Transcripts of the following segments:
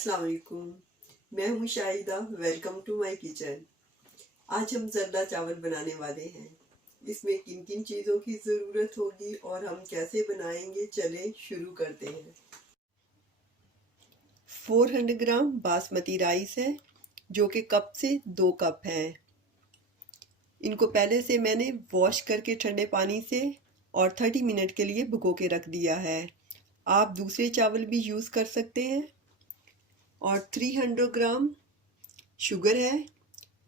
अस्सलाम वालेकुम। मैं हूँ Shahida. Welcome to my kitchen. आज हम जर्दा चावल बनाने वाले हैं। इसमें किन किन चीज़ों की ज़रूरत होगी और हम कैसे बनाएंगे, चलें शुरू करते हैं। 400 ग्राम बासमती राइस है जो कि कप से 2 कप है। इनको पहले से मैंने वॉश करके ठंडे पानी से और 30 मिनट के लिए भिगो के रख दिया है। आप दूसरे चावल भी यूज़ कर सकते हैं। और 300 ग्राम शुगर है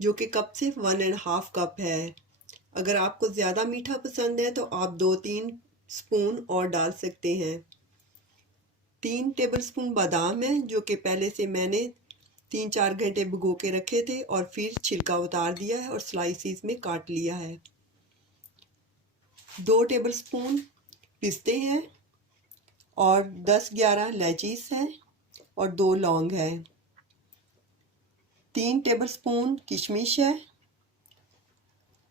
जो कि कप से 1.5 कप है। अगर आपको ज़्यादा मीठा पसंद है तो आप 2-3 स्पून और डाल सकते हैं। 3 टेबलस्पून बादाम है जो कि पहले से मैंने 3-4 घंटे भिगो के रखे थे और फिर छिलका उतार दिया है और स्लाइसिस में काट लिया है। 2 टेबलस्पून पिस्ते हैं और 10-11 इलायचीज हैं और 2 लौंग है। 3 टेबलस्पून किशमिश है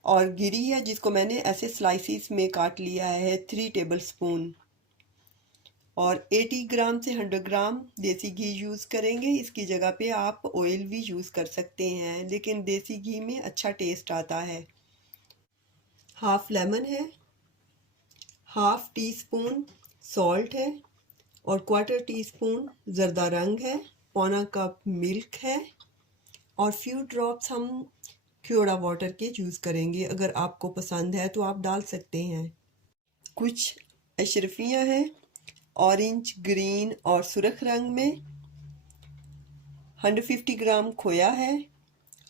और गिरी है जिसको मैंने ऐसे स्लाइसिस में काट लिया है 3 टेबलस्पून। और 80 ग्राम से 100 ग्राम देसी घी यूज़ करेंगे। इसकी जगह पे आप ऑयल भी यूज़ कर सकते हैं, लेकिन देसी घी में अच्छा टेस्ट आता है। हाफ लेमन है, हाफ टी स्पून सॉल्ट है और क्वार्टर टी स्पून ज़रदा रंग है। पौना कप मिल्क है और फ्यू ड्रॉप्स हम क्योड़ा वाटर के यूज़ करेंगे। अगर आपको पसंद है तो आप डाल सकते हैं। कुछ अशरफियाँ हैं ऑरेंज, ग्रीन और सुर्ख रंग में। 150 ग्राम खोया है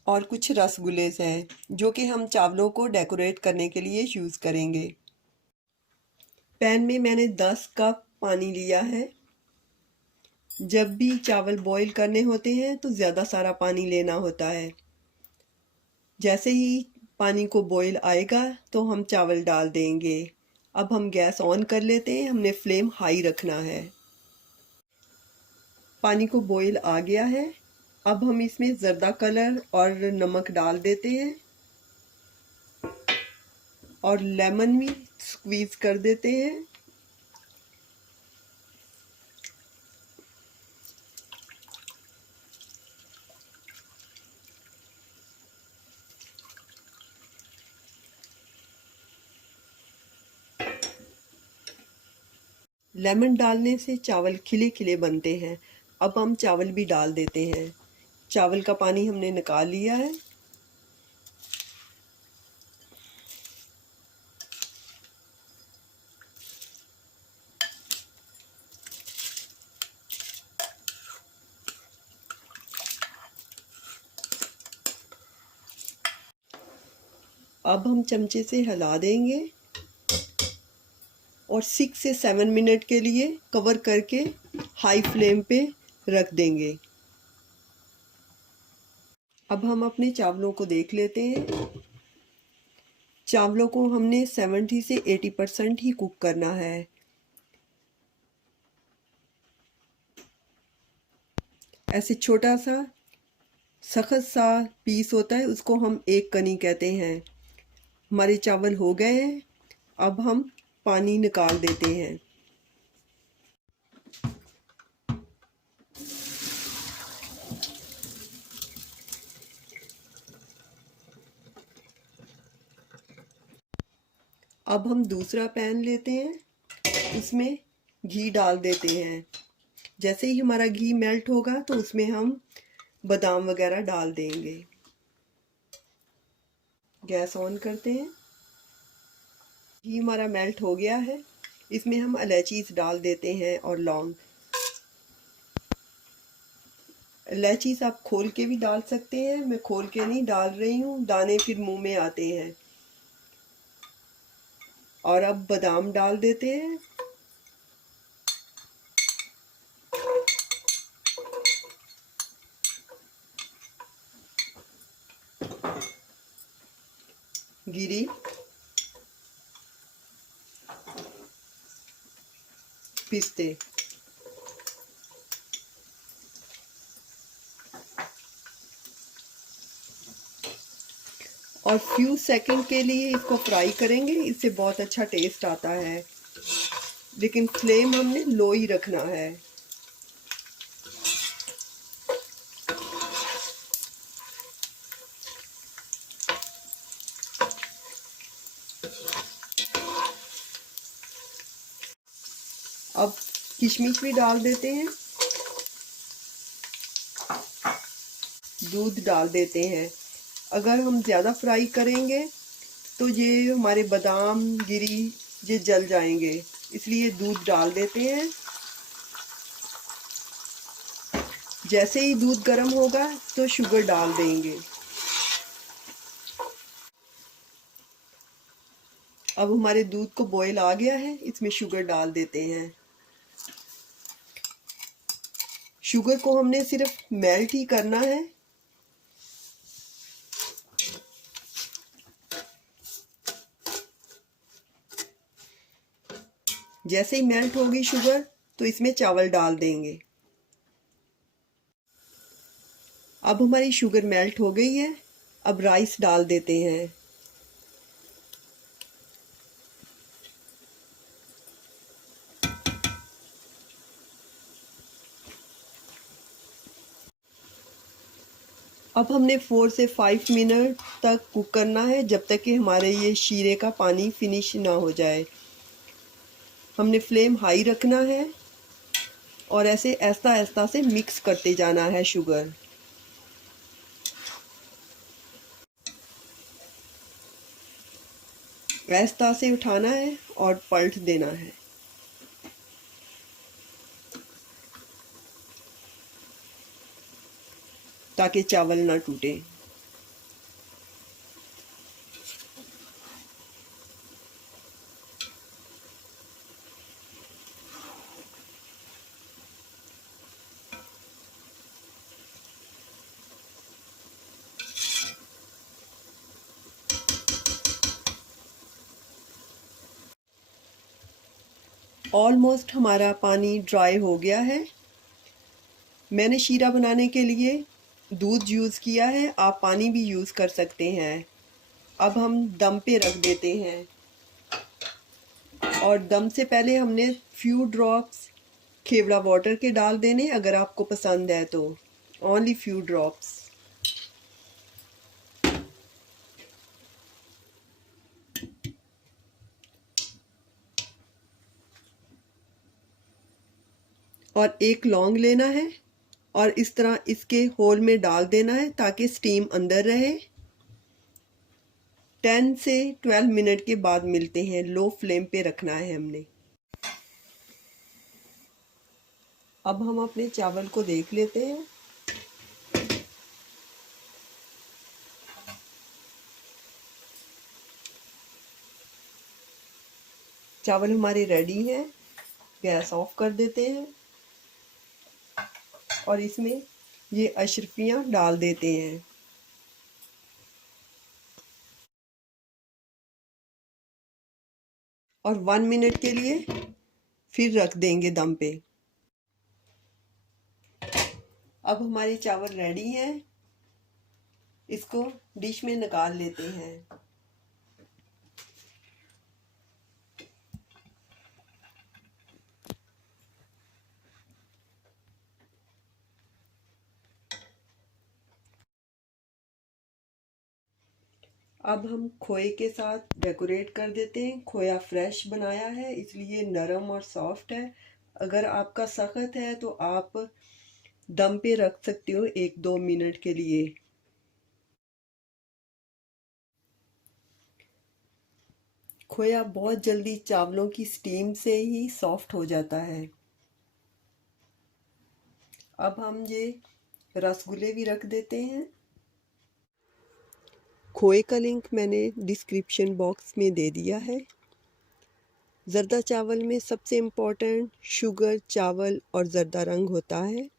और कुछ रसगुल्ले हैं जो कि हम चावलों को डेकोरेट करने के लिए यूज़ करेंगे। पैन में मैंने 10 कप पानी लिया है। जब भी चावल बॉईल करने होते हैं तो ज़्यादा सारा पानी लेना होता है। जैसे ही पानी को बॉईल आएगा तो हम चावल डाल देंगे। अब हम गैस ऑन कर लेते हैं। हमने फ्लेम हाई रखना है। पानी को बॉईल आ गया है। अब हम इसमें ज़रदा कलर और नमक डाल देते हैं और लेमन भी स्क्वीज़ कर देते हैं। लेमन डालने से चावल खिले खिले बनते हैं। अब हम चावल भी डाल देते हैं। चावल का पानी हमने निकाल लिया है। अब हम चमचे से हिला देंगे और 6 से 7 मिनट के लिए कवर करके हाई फ्लेम पे रख देंगे। अब हम अपने चावलों को देख लेते हैं। चावलों को हमने 70 से 80% ही कुक करना है। ऐसे छोटा सा सख्त सा पीस होता है, उसको हम एक कनी कहते हैं। हमारे चावल हो गए हैं। अब हम पानी निकाल देते हैं। अब हम दूसरा पैन लेते हैं। इसमें घी डाल देते हैं। जैसे ही हमारा घी मेल्ट होगा तो उसमें हम बादाम वगैरह डाल देंगे। गैस ऑन करते हैं। घी हमारा मेल्ट हो गया है। इसमें हम इलायचीज डाल देते हैं और लौंग। इलायचीज आप खोल के भी डाल सकते हैं। मैं खोल के नहीं डाल रही हूँ, दाने फिर मुंह में आते हैं। और अब बादाम डाल देते हैं। गिरी, पिस्ते, और फ्यू सेकंड के लिए इसको फ्राई करेंगे। इससे बहुत अच्छा टेस्ट आता है, लेकिन फ्लेम हमने लो ही रखना है। अब किशमिश भी डाल देते हैं, दूध डाल देते हैं। अगर हम ज़्यादा फ्राई करेंगे तो ये हमारे बादाम गिरी ये जल जाएंगे, इसलिए दूध डाल देते हैं। जैसे ही दूध गर्म होगा तो शुगर डाल देंगे। अब हमारे दूध को बॉयल आ गया है, इसमें शुगर डाल देते हैं। शुगर को हमने सिर्फ मेल्ट ही करना है। जैसे ही मेल्ट होगी शुगर तो इसमें चावल डाल देंगे। अब हमारी शुगर मेल्ट हो गई है, अब राइस डाल देते हैं। अब हमने 4 से 5 मिनट तक कुक करना है, जब तक कि हमारे ये शीरे का पानी फिनिश ना हो जाए। हमने फ्लेम हाई रखना है और ऐसे आहिस्ता आहिस्ता से मिक्स करते जाना है शुगर। आहिस्ता से उठाना है और पलट देना है। ताकि चावल ना टूटे। ऑलमोस्ट हमारा पानी ड्राई हो गया है। मैंने शीरा बनाने के लिए दूध यूज़ किया है, आप पानी भी यूज़ कर सकते हैं। अब हम दम पे रख देते हैं और दम से पहले हमने फ्यू ड्रॉप्स खेवड़ा वाटर के डाल देने, अगर आपको पसंद है तो ओनली फ्यू ड्रॉप्स। और एक लौंग लेना है और इस तरह इसके होल में डाल देना है ताकि स्टीम अंदर रहे। 10 से 12 मिनट के बाद मिलते हैं। लो फ्लेम पे रखना है हमने। अब हम अपने चावल को देख लेते हैं। चावल हमारे रेडी हैं। गैस ऑफ कर देते हैं और इसमें ये अशरफियाँ डाल देते हैं। और 1 मिनट के लिए फिर रख देंगे दम पे। अब हमारे चावल रेडी हैं, इसको डिश में निकाल लेते हैं। अब हम खोए के साथ डेकोरेट कर देते हैं। खोया फ्रेश बनाया है इसलिए नरम और सॉफ्ट है। अगर आपका सख्त है तो आप दम पे रख सकते हो 1-2 मिनट के लिए। खोया बहुत जल्दी चावलों की स्टीम से ही सॉफ्ट हो जाता है। अब हम ये रसगुल्ले भी रख देते हैं। खोए का लिंक मैंने डिस्क्रिप्शन बॉक्स में दे दिया है। ज़र्दा चावल में सबसे इम्पोर्टेंट शुगर, चावल और ज़र्दा रंग होता है।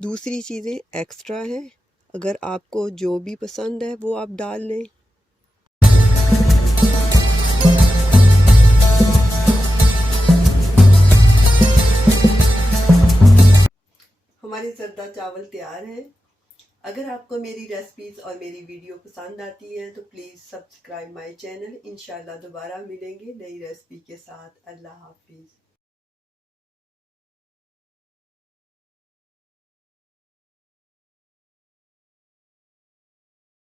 दूसरी चीज़ें एक्स्ट्रा हैं, अगर आपको जो भी पसंद है वो आप डाल लें। हमारे ज़र्दा चावल तैयार हैं। अगर आपको मेरी रेसिपीज़ और मेरी वीडियो पसंद आती है तो प्लीज़ सब्सक्राइब माय चैनल। इंशाल्लाह दोबारा मिलेंगे नई रेसिपी के साथ। अल्लाह हाफिज़।